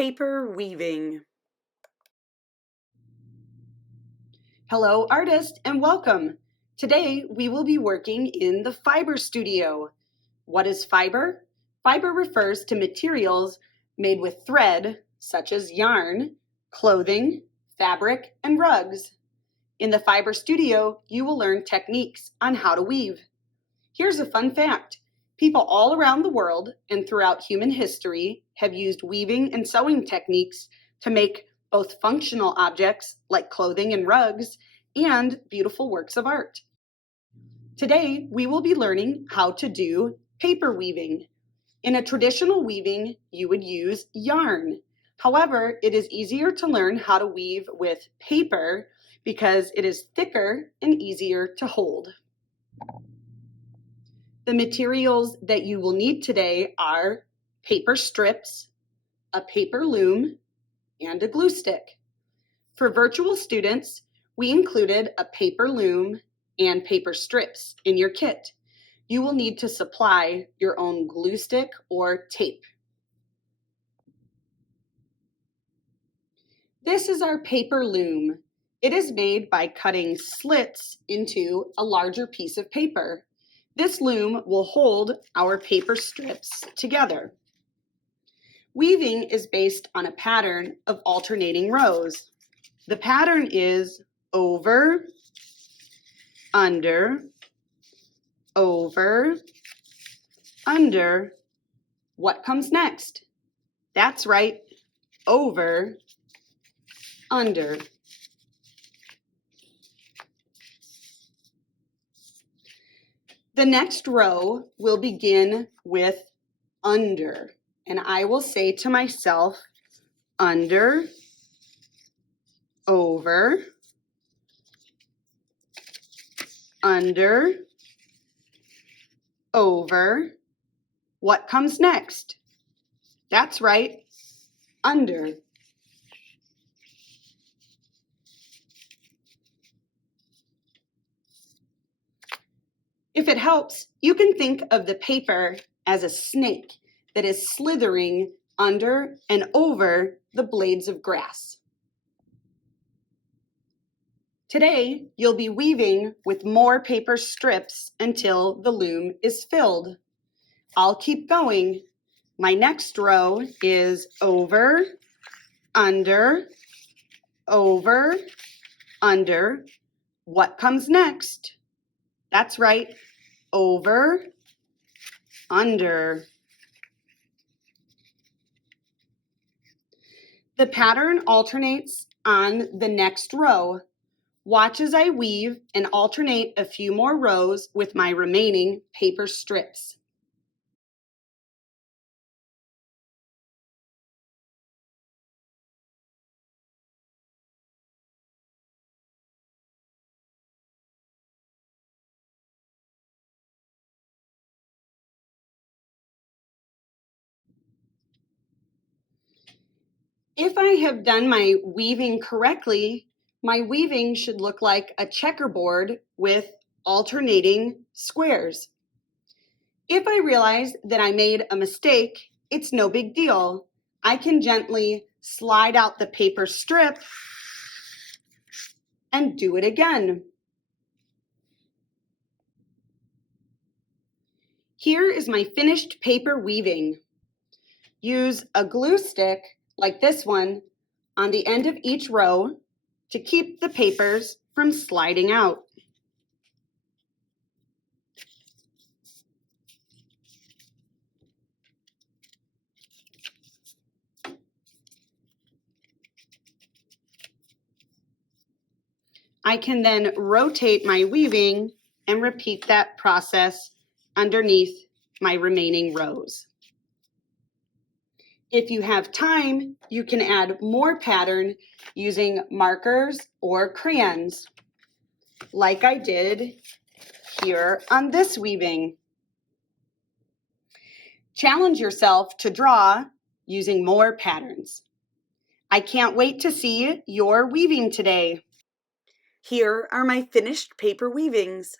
Paper weaving. Hello artist and welcome. Today we will be working in the fiber studio. What is fiber? Fiber refers to materials made with thread such as yarn, clothing, fabric, and rugs. In the fiber studio you will learn techniques on how to weave. Here's a fun fact. People all around the world and throughout human history have used weaving and sewing techniques to make both functional objects like clothing and rugs and beautiful works of art. Today, we will be learning how to do paper weaving. In a traditional weaving, you would use yarn. However, it is easier to learn how to weave with paper because it is thicker and easier to hold. The materials that you will need today are paper strips, a paper loom, and a glue stick. For virtual students, we included a paper loom and paper strips in your kit. You will need to supply your own glue stick or tape. This is our paper loom. It is made by cutting slits into a larger piece of paper. This loom will hold our paper strips together. Weaving is based on a pattern of alternating rows. The pattern is over, under, over, under. What comes next? That's right, over, under. The next row will begin with under, and I will say to myself, under, over, under, over. What comes next? That's right, under. If it helps, you can think of the paper as a snake that is slithering under and over the blades of grass. Today, you'll be weaving with more paper strips until the loom is filled. I'll keep going. My next row is over, under, over, under. What comes next? That's right, over, under. The pattern alternates on the next row. Watch as I weave and alternate a few more rows with my remaining paper strips. If I have done my weaving correctly, my weaving should look like a checkerboard with alternating squares. If I realize that I made a mistake, it's no big deal. I can gently slide out the paper strip and do it again. Here is my finished paper weaving. Use a glue stick like this one on the end of each row to keep the papers from sliding out. I can then rotate my weaving and repeat that process underneath my remaining rows. If you have time, you can add more pattern using markers or crayons, like I did here on this weaving. Challenge yourself to draw using more patterns. I can't wait to see your weaving today. Here are my finished paper weavings.